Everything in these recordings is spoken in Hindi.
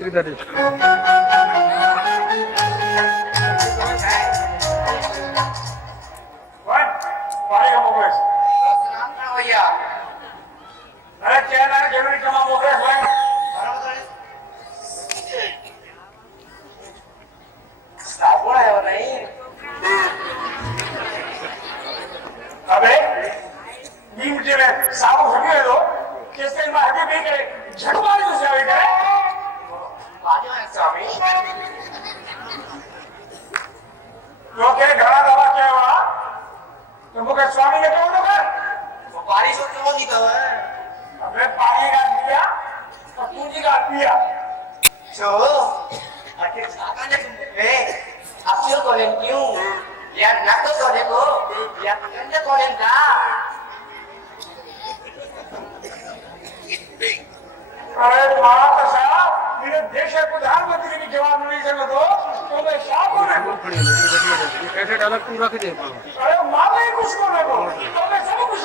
इतनी दादी भैया अरे क्या ना जरूरी कमा मोगरे साबुन है वो नहीं अबे नीम जे में साबुन हटी है तो कैसे में हटी भी करे झटमारी उसे आवे करे बाजू है स्वामी लोग के घड़ा दबा क्या हुआ तो मुझे स्वामी के तो कर वो बारिश हो क्यों नहीं कर अबे पानी का दिया और पूंजी का दिया जो आखिर साका ने तुमने आपसे कॉलेज क्यों या ना तो कॉलेज को या कंजे कॉलेज का अरे महाराज साहब मेरे देश के प्रधानमंत्री की जवाब नहीं देगा तो मैं साहब को ये कैसे डाला तू रख दे अरे मामे ही कुछ को लगो तो मैं सब कुछ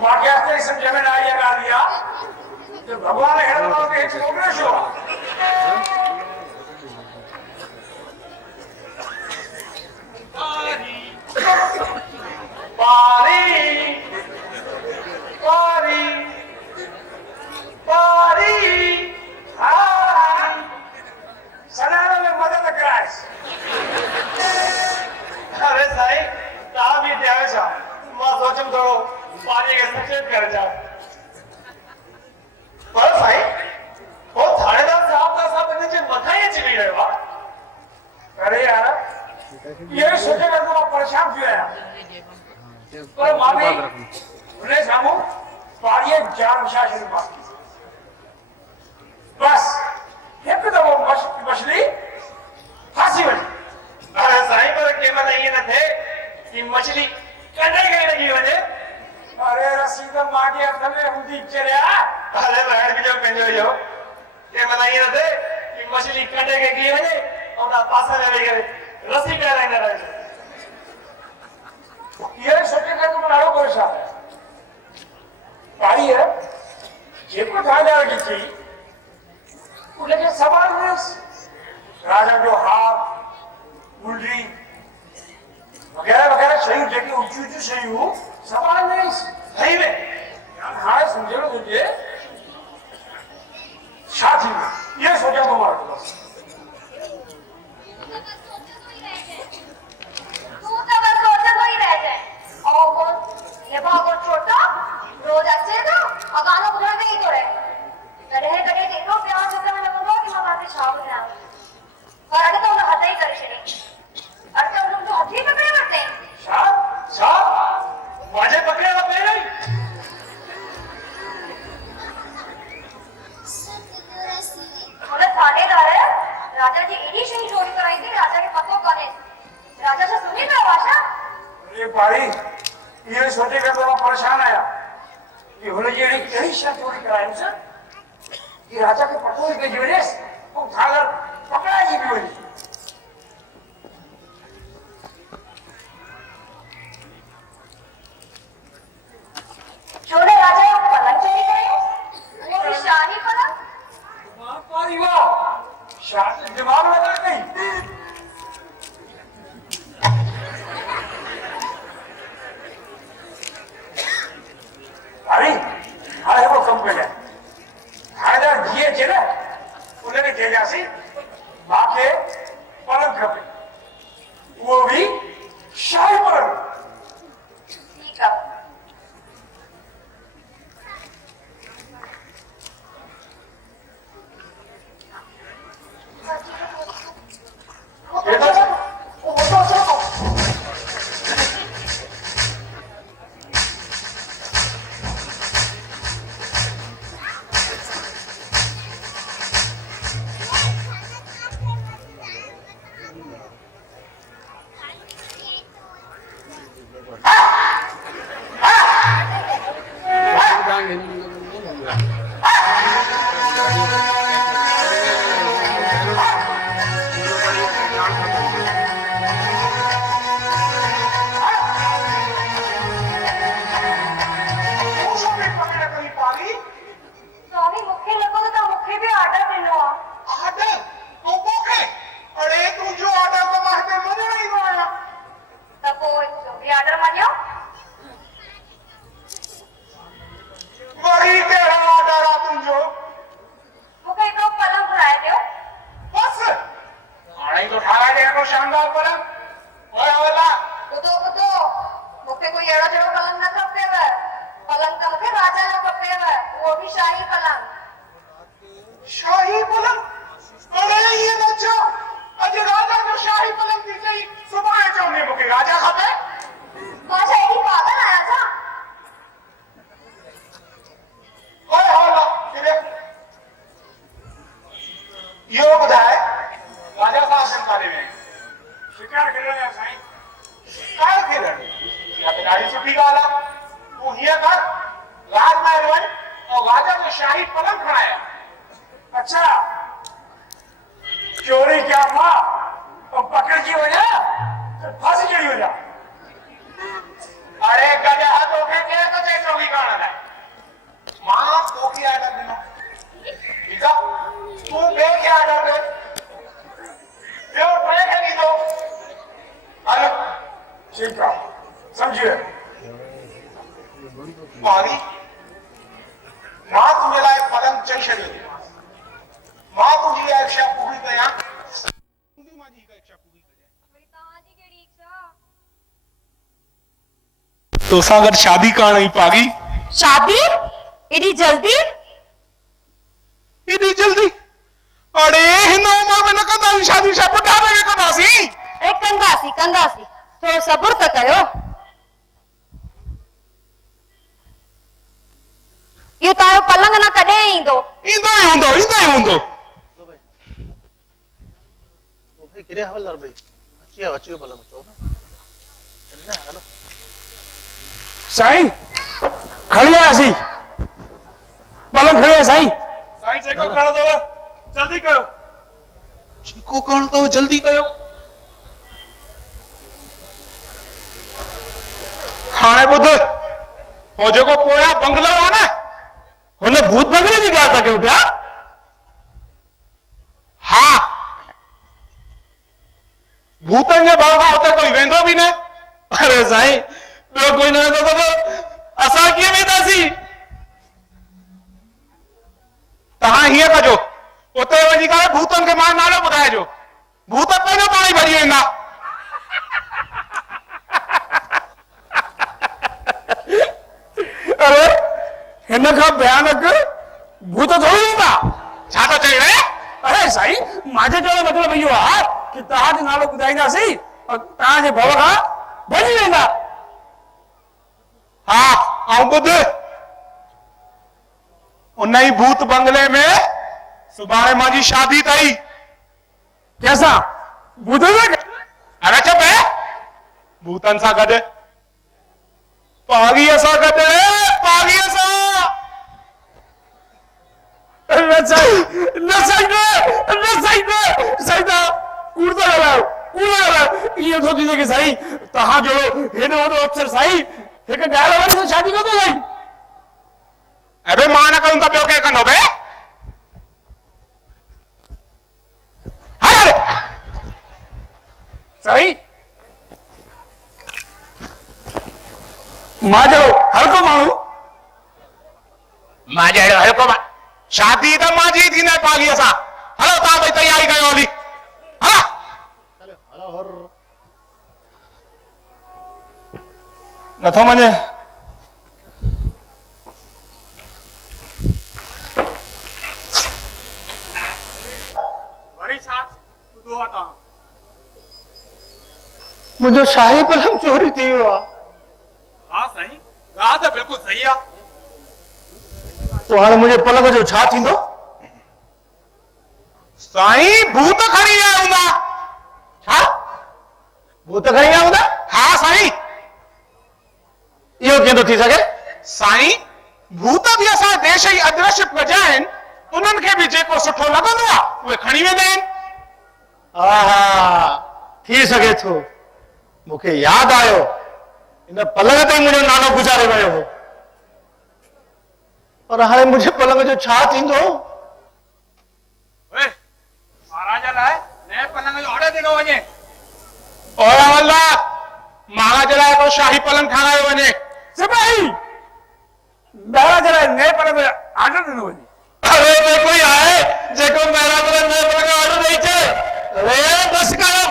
माँ के हस्ते इस जमीन आई लगा दिया तो भगवान ने हेड बनाओ के एक प्रोग्रेस हुआ पारी पारी पारी हारी सनाना में मदद कराए अरे साई ताव भी त्याग जा मां सोचम तो पानी के सचेत कर जा पर साई वो थानेदार साहब का सब नीचे मथाई चली रहे वा अरे यार ये सोचेगा तो आप परेशान क्यों है पर मामी उन्हें सामू पारी जान शासन बाकी बस एक तो वो मछली फांसी बनी अरे साई पर के मन ये न थे कि मछली कंडे के लगी वजह अरे रसीदा मां के अर्थ में हुंदी चले अरे बैठ के जो पेंजो जो ये मन ये न थे कि मछली कंडे के की वजह और ना पासा में लगी गई रस्सी पे रहने रहे ये सोचेगा तो बनाओ परेशान पारी है ये को था जा रही थी उनके सवाल में राजा जो हार मुंडी वगैरह वगैरह सही जगह ऊंची ऊंची सही हो सवाल नहीं सही में हाँ समझे लो मुझे साथी में ये सोचा तुम्हारे पास रोज अच्छे तो और गाना बुझा नहीं तो रहे गड़े गड़े देखो प्यार से मैं लगूंगा कि मैं बातें छाव ना और अगर तो हद ही कर छड़े और तो लोग तो हद ही पकड़े करते हैं साहब साहब मुझे पकड़े हुए नहीं बोले थानेदार है राजा जी एडी से ही चोरी कराई थी राजा के पत्तों का ने राजा से सुनी ना भाषा अरे भाई ये सोचेगा तो मैं परेशान आया ये होने ये यही शर्त चोरी कराए सर ये राजा के पटोरी के वजह से वो उठाकर पकड़ा ही भी वही चोरे राजा पलंग चोरी करे वो भी शाही पलंग पारी वाह शादी दिमाग लगा गई अरे अरे वो कम पे है हायदार जिए थे ना उन्होंने कह जासी माँ के महाराजा को शानदार पलंग ओए वाला ॿुधो मूंखे कोई अहिड़ो जहिड़ो पलंग न खपेव। पलंग त मूंखे राजा जो खपेव, उहो बि शाही पलंग। शाही पलंग अरे ये बच्चा अज राजा जो शाही पलंग थी गई सुबह चौने मुके राजा खपे मां छा एॾी पागल आहियां छा? ओए वाला किथे यो ॿुधाए राजा साहब संकाले में शिकार खेलण या साईं शिकार खेलण या तो ॾाढी सुठी ॻाल्हि आहे। तूं हीअं कर राजमहल वञ और राजा जो शाही पलंग खणाया। अच्छा चोरी क्या मां और पकड़ की वजह तो फांसी चढ़ी वजह। अरे गधा तोखे के तो चई चोरी करण लाइ मां तोखे आर्डर ॾिनो ठीक आहे तूं ॿिए खे आर्डर ॾे ॿियो टे खे ॾींदो हलो ठीक आहे समझिए पारी मां तुंहिंजे लाइ पलंग चई छॾियो मां तुंहिंजी इच्छा पूरी कयां तूं मुंहिंजी इच्छा पूरी कजां भई तव्हांजी कहिड़ी इच्छा? तोसां गॾु शादी करण जी पागी शादी एॾी जल्दी? इतनी जल्दी अरे हिन उम्र में न कंदासीं शादी छा बुढ़ापे में कंदासीं ए कंदासीं थोरो सब्र त कयो। इहो तव्हांजो पलंग न कॾहिं ईंदो? ईंदो ई हूंदो भाई किरे हवलदार भाई अची पलंग चो ना हलो साईं खड़ी आसी पलंग खड़ी है साईं जेको करणो अथव जल्दी कयो जेको करणो अथव जल्दी कयो। हाणे ॿुध हो जेको पोयां बंगलो आहे न हुन भूत बंगले जी ॻाल्हि था कयूं पिया। हा भूतनि जे भाउ खां हुते कोई वेंदो बि न। अरे साईं ॿियो कोई न वेंदो त असां कीअं वेंदासीं? तव्हां हीअं कजो उते वञी करे भूतनि खे मां नालो ॿुधाइजो भूत पंहिंजो पाणी भॼी वेंदा। अरे हिन खां भयानक भूत थोड़ी हूंदा। छा था चई रे? अरे साईं मुंहिंजे चवण जो मतिलबु इहो आहे कि तव्हांजो नालो ॿुधाईंदासीं और तव्हांजे भउ खां भॼी वेंदा। हा ऐं ॿुध उन ई भूत बंगले में सुभाणे मुंहिंजी शादी अथई। कैसा भूत अरे चुप है भूतन सां गॾु पागीअ सां गॾु पागीअ सां इहो थो थी सघे साईं तव्हां जो हेॾो वॾो अफ़सर साईं हिकु ॻाल्हि वारे सां शादी नथो साईं। अबे मां न करूं त ॿियो केरु कंदो बे? साईं मां जो हल्को माण्हू मां जहिड़ो हल्को शादी त मुंहिंजी थींदे पागीअ सां। हलो तव्हां भई तयारी कयो हली हलो नथो मञे मुझे शाही पलंग चोरी थी वियो आहे। हाँ सही ॻाल्हि त बिल्कुलु सही आहे। तो हाणे मुंहिंजे पलंग जो छा थींदो? साईं भूत खणी विया हूंदा। छा भूत खणी विया हूंदा? हा साईं इहो कीअं थो थी सघे? साईं भूत बि असां देश जी अदृश्य प्रजा आहिनि उन्हनि खे बि जेको सुठो लॻंदो आहे उहे खणी वेंदा आहिनि। हा थी सघे थो मूंखे यादि आयो इन पलंग ते मुंहिंजो नालो गुज़ारे वियो हो पर हाणे मुंहिंजे पलंग जो छा थींदो? महाराजा लाइ नए पलंग जो ऑर्डर ॾिनो वञे। ओए हवलदार महाराज लाइ को शाही पलंग ठारायो वञे। सिपाही महाराज लाइ नए पलंग जो ऑर्डर ॾिनो वञे। अरे कोई आहे जेको महाराज लाइ नए पलंग जो ऑर्डर ॾेई अचे। अरे बस करो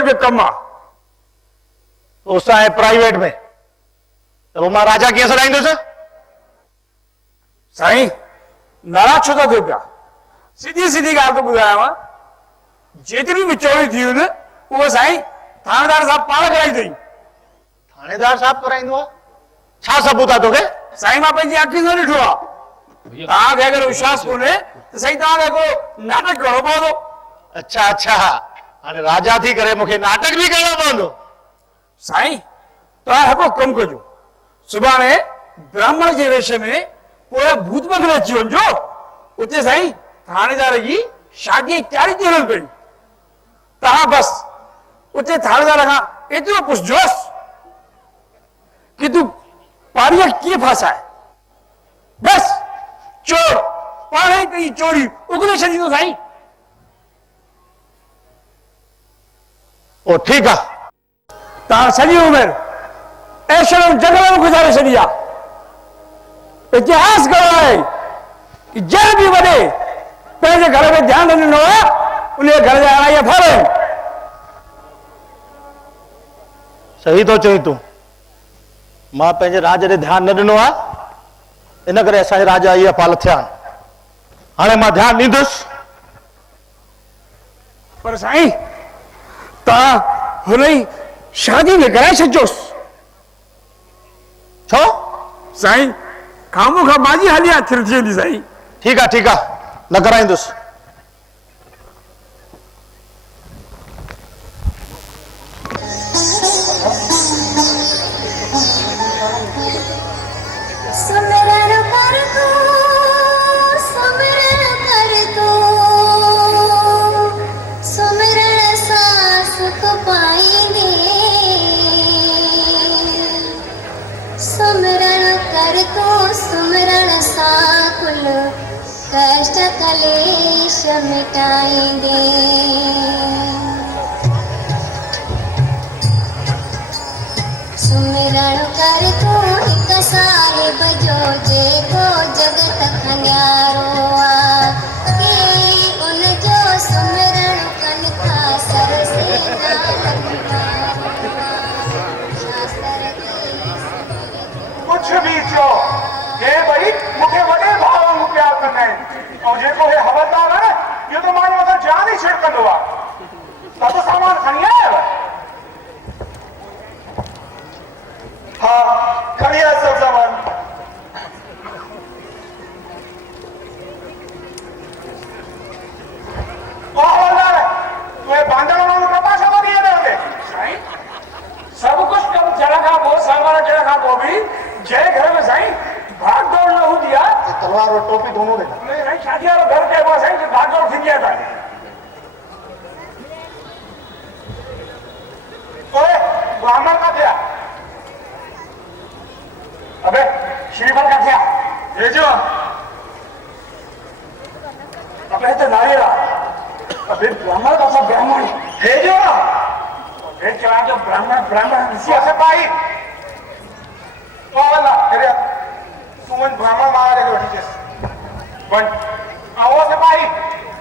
गवर्नमेंट में कम आहे। तो उस आहे प्राइवेट में, तो मां राजा कीअं सॾाईंदुसि? साईं नाराज़ छो था थियो पिया? सीधी सीधी ॻाल्हि थो ॿुधायांव, जेतिरी बि चोरी थी हुई उहो साईं थानेदार साहब पाण कराई अथई। थानेदार साहब कराईंदो आहे? छा सबूत आहे तोखे? साईं मां पंहिंजी अखियुनि सां ॾिठो आहे। तव्हांखे अगरि विश्वास कोन्हे त साईं तव्हांखे हिकिड़ो नाटक करणो पवंदो। अच्छा अच्छा, हाणे राजा थी करे मूंखे नाटक बि करणो पवंदो? साईं तव्हां हिकिड़ो कमु कजो, सुभाणे ब्राह्मण जे वेश में पोइ भूत बंगले अची वञिजो। उते साईं थानेदार जी शादीअ जी तयारी थी हलनि पई। तव्हां बसि उते थानेदार खां एतिरो पुछजोसि कि तूं पारीअ कीअं फासाए। बसि चोर पाण ई कई चोरी उगरे छॾींदो साईं। ओ ठीकु आहे। तव्हां सॼी उमिरि ऐशण जंगल में गुज़ारे छॾी आहे। इतिहास कहिड़ो आहे कि जंहिं बि वॾे पंहिंजे घर में ध्यानु न ॾिनो आहे उन घर जा अणाईअ फाड़े। सही थो चई तूं, मां पंहिंजे राज ते ध्यानु न ॾिनो आहे, इन करे असांजे राजा इहा फाल थिया। हाणे मां ध्यानु ॾींदुसि। पर साईं तव्हां हुन जी शादी में कराए छॾिजोसि। छो? साईं खामो खां बाजी हली आहे थी वेंदी साईं। ठीकु आहे, न कराईंदुसि। कष्ट कलेश मिटाएंगे। सुमिरण कर तू हिक साहिब जो जेको जगत खन्यारो आ के उन जो सुमिरण कन था सर से कुछ भी चो हे भाई मूंखे वॾे भाउ वांगुरु प्यार कंदा आहिनि ऐं जेको हे हवलदार आहे न इहो त माण्हू अगरि जान ई छिड़कंदो आहे। सभु सामान खणी आयव? हा खणी आया सभु सामान। ओ हवलदार तूं हे बांधण वांगुरु कपा छो थो ॾिए हुते? साईं सभु कुझु कमु थियण खां पोइ सामान अचण खां पोइ बि जंहिं घर में साईं भाग दौड़ न हूंदी आहे तलवार और टोपी दोनों देना। साईं शादी वारो घर चइबो आहे साईं कि भाग दौड़ थींदी आहे। ओए ब्राह्मण किथे आहे? अबे श्रीफल किथे आहे? भेजो। अबे हिते नारियल आहे। अबे ब्राह्मण का ब्राह्मण भेजो। अबे चवां जो ब्राह्मण सिपाही ओ अल्लाह अरे तू वन ब्राह्मण मारा के वठी अचेसि। वन आओ सिपाही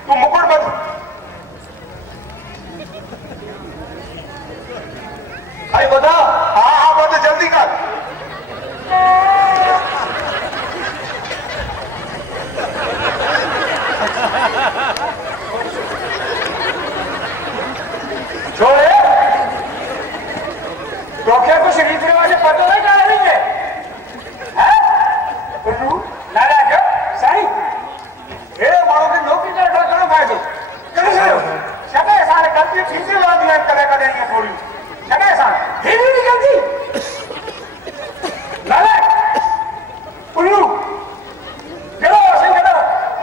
तू मुकुट बदल। भाई बता। हाँ हाँ बता जल्दी कर। छोड़े तो क्या कुछ रीति रिवाज पता नहीं क्या रहेंगे? लाला क्या साईं हे माण्हू खे नौकरी करे घणो फ़ाइदो करे छॾियो। छॾे सारे गलती थींदी रहंदियूं आहिनि कॾहिं कॾहिं ईअं थोरियूं। छॾे सां हेॾी बि गलती लाला उल्लू कहिड़ो साईं कहिड़ो?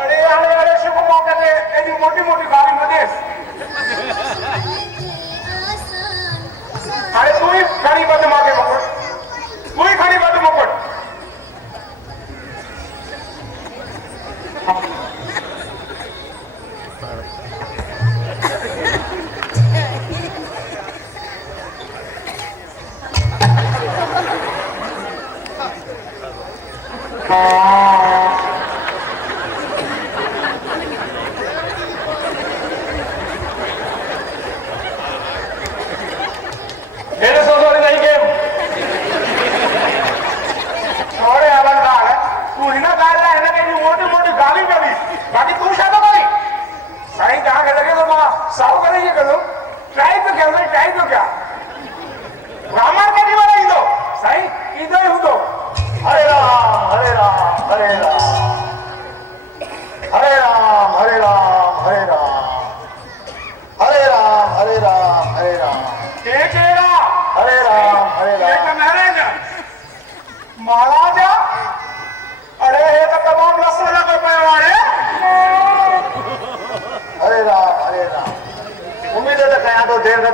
अड़े हाणे अड़े शुभ मौक़े ते एॾी मोटी मोटी ॻाल्हियूं न ॾेसि। हाणे तूं ई खणी ॿध मूंखे मुकुट। तूं ई खणी ॿध मुकुट।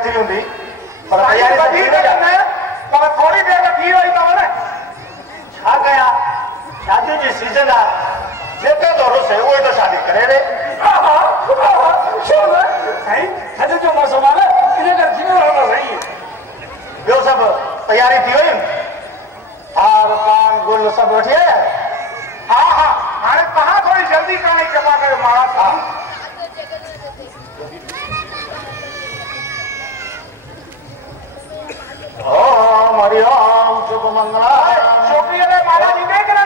थी हूंदी पर साईं तयारी त वधीक थी वई न, आहे। पर थोरी देरि में थी वई अथव न। छा कयां शादी जी सीज़न आहे जेके तो रुसे उहे तो शादी करे रे हा हा छो न साईं थधि जो मौसम आहे न इन करे थी वियो आहे सही। ॿियो सभु तयारी थी वई हार पान गुल सभु वठी आया हा हा हाणे तव्हां थोरी जल्दी कहाणी कृपा कयो महाराज साहब। ओम हरि ओम शुभ मंगला छोकिरीअ लाइ माला ॾींदे कि न?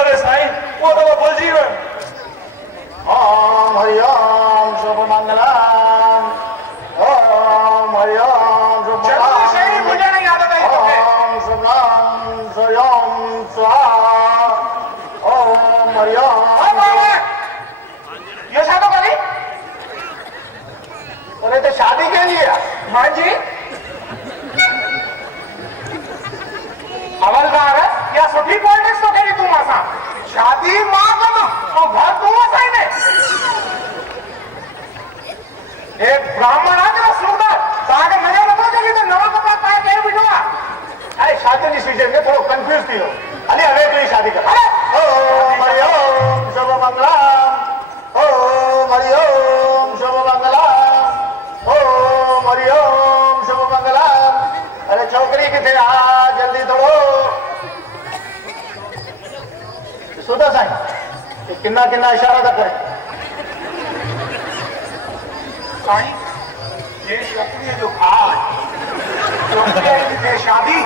अरे साईं वो तो भुलिजी वियो ओम हरि ओम शुभ मंगला ओम हरि ओम शुभ जल्दी शरीर भुलण जी आदत आहे तोखे। ओम शुभम स्वयं स्वाहा ओम हरि ओए ओम बाबा, ये छा थो करी? अरे तो शादी के लिए हाँ जी हवलदार या सुठी पॉलिटिक्स तो करी तूं असां शादी मां कंदुमि ऐं घर तूं असां में एक ब्राह्मण आहे जो सूदर तव्हांखे मज़ो नथो अचे त नवां कपिड़ा पाए केरु बीठो आहे? अरे शादी की सीजन में थोड़ा कंफ्यूज थी हो अरे हमें तो शादी कर ओम हरि ओम शुभ मंगला ओम हरि ओम शुभ मंगला ओम हरि ओम शुभ मंगला अरे छोकरी किथे आ जल्दी थोड़ो सुधा साईं किन्ना किन्ना इशारा था करे साईं ये छोकिरीअ जो भाउ छोकिरीअ जी थिए शादी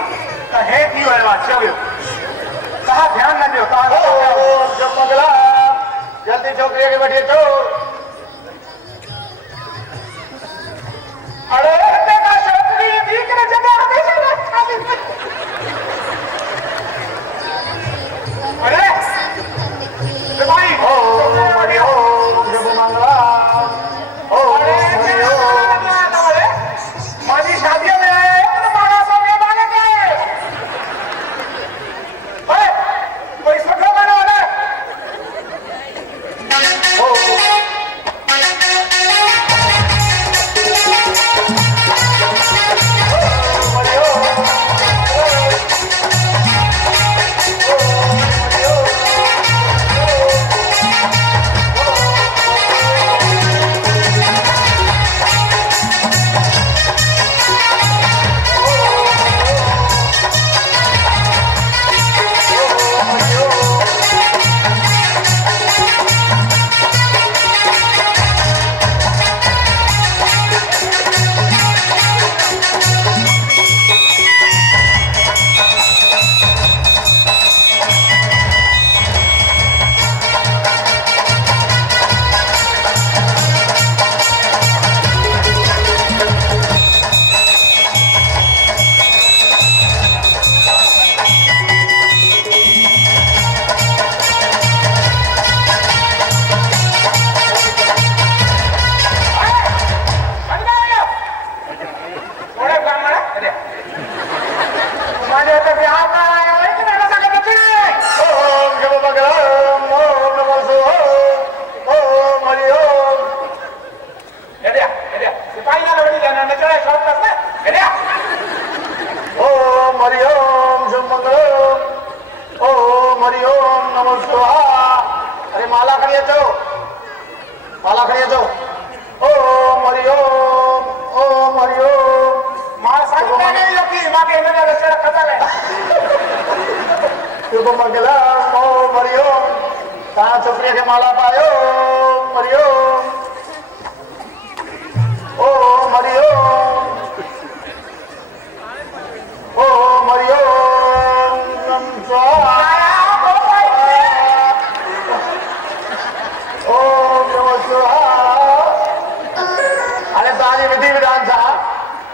त हे थी वियो आहे चवियो तव्हां ध्यानु न ॾियो तव्हां ओम शुभ मंगला जल्दी छोकरी के बैठिए तो अरे हिते का छोकिरी थी कि न जॻह हमेशह न खाली अरे भाई ओम हरि ओम शुभ मंगला ओम अरे हरि ओम माजी शादी में आए तो मारा सो में मांगे गए ओए कोई सुठो गाना है छोकरी के माला पायो मरिओम ओ मरिओम ओ मरिओम नम स्वाहा ओम नमः स्वाहा। हाणे तव्हांजी विधि विधान सां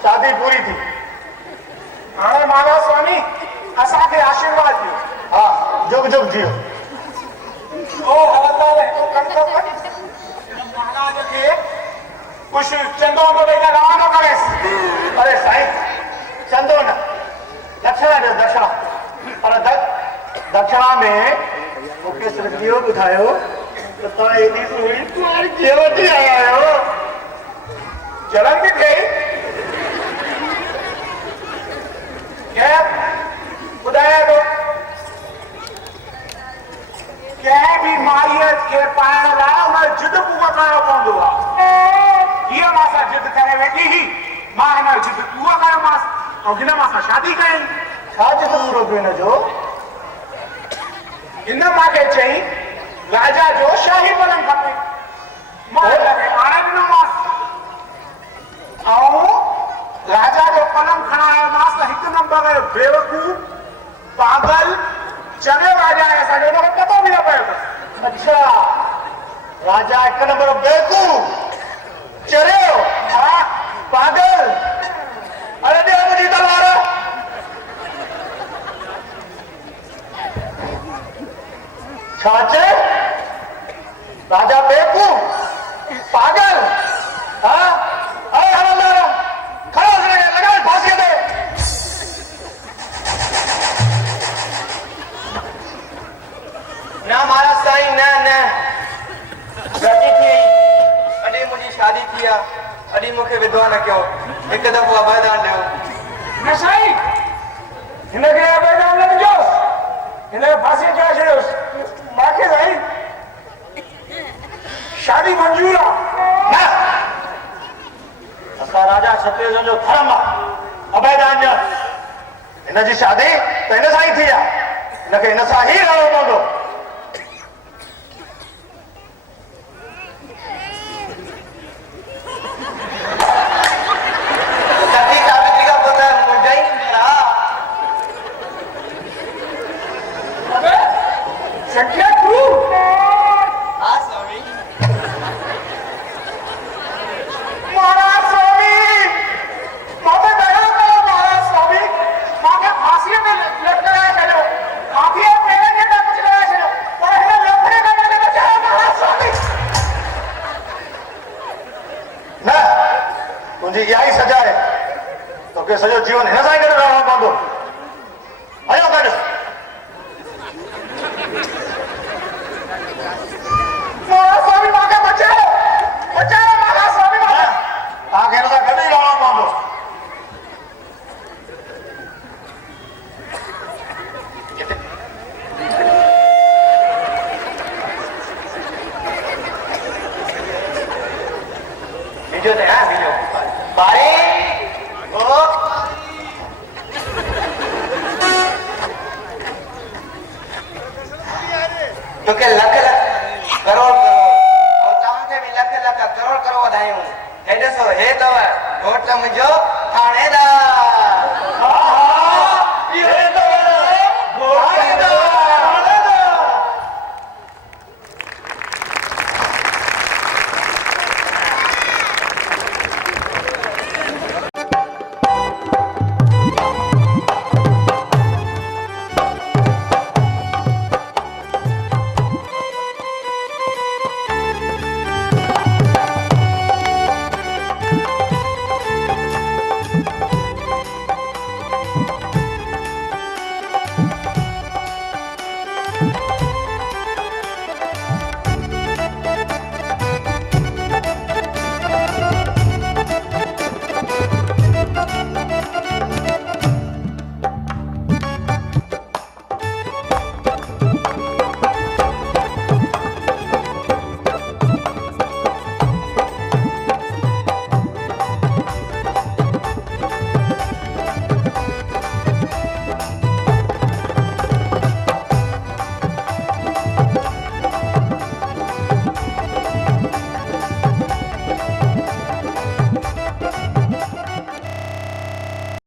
शादी पूरी थी। हाणे महाराज स्वामी असांखे आशीर्वाद ॾियो। हा जुग जुग जियो। ओ हवलदार हिकु कमु थो कर महाराज खे कुझु चंदो बि ॾेई करे रवानो करेसि। अरे साईं चंदो न दक्षिणा ॾियो दक्षिणा पर दक्षिणा में मूंखे सिर्फ़ु इहो ॿुधायो त तव्हां एॾी सुहिणी कुंवारी कीअं वठी आया आहियो। जलन बि थिए कंहिं बि माईअ खे पाइण लाइ उन जिद पूरो करणो पवंदो आहे। हीअ मां सां जिद करे वेठी हुई, मां हिन जो जिद पूरो कयोमांसि ऐं हिन मां सां शादी कई। छा जिद पूरो कयो हिन जो? हिन मूंखे चई राजा जो शाही पलंग खपे। मां हिनखे आणे ॾिनोमांसि ऐं राजा जो पलंग खणायोमांसि त हिकु नंबर जो बेवकूफ़, पागल, चने राजा है असांजो, उनखे पतो बि न पियो। अच्छा, राजा हिकु नंबर बेवकूफ़, चरियो, पागल। अरे ॾियो मुंहिंजी तलवार। छा चए? राजा बेवकूफ़, पागल। हाँ, अरे हवलदार, खड़ो लगा फांसीअ ते। ना महाराज साईं, न न शादी थी अॾी मुंहिंजी शादी थी आहे, अॾी मूंखे विधवा न कयो, हिकु दफ़ो अबैदान ॾियो। न साईं, हिनखे अबैदान न ॾिजोसि, हिनखे फांसी चढ़ाए छॾियोसि। मूंखे साईं शादी मंज़ूर आहे। न, असां राजा क्षत्रिय जो धर्म आहे अबैदान ॾियण। हिन जी शादी त हिन सां ई थी आहे, हिनखे हिन सां ई रहणो पवंदो। सती सावित्री का पुत्र मुंहिंजा ई मेरा। अबे संख्या तू हाँ स्वामी। महाराज स्वामी, मांखे दया कयो महाराज स्वामी, मांखे फांसीअ ते लटकाए छॾियो, मांखे पेरनि खे न कुझु कराए छॾियो, पर हिन लफड़े खां मूंखे बचायो महाराज स्वामी। न, तुंहिंजी इहा ई सजा आहे, तोखे सॼो जीवन हिन सां ई गॾु रहणो पवंदो। हयो गॾु। महाराज स्वामी मांखे बचायो, बचायो महाराज स्वामी मांखे। तव्हांखे हिन सां गॾु ई रहणो पवंदो। बीजो ते हाँ बीजो भाई ओ तोखे लख लख करोड़ और तव्हांखे बि लख लख करोड़ करोड़ वधायूं। हे ॾिसो, हे अथव घोट मुंहिंजो थाणेदार।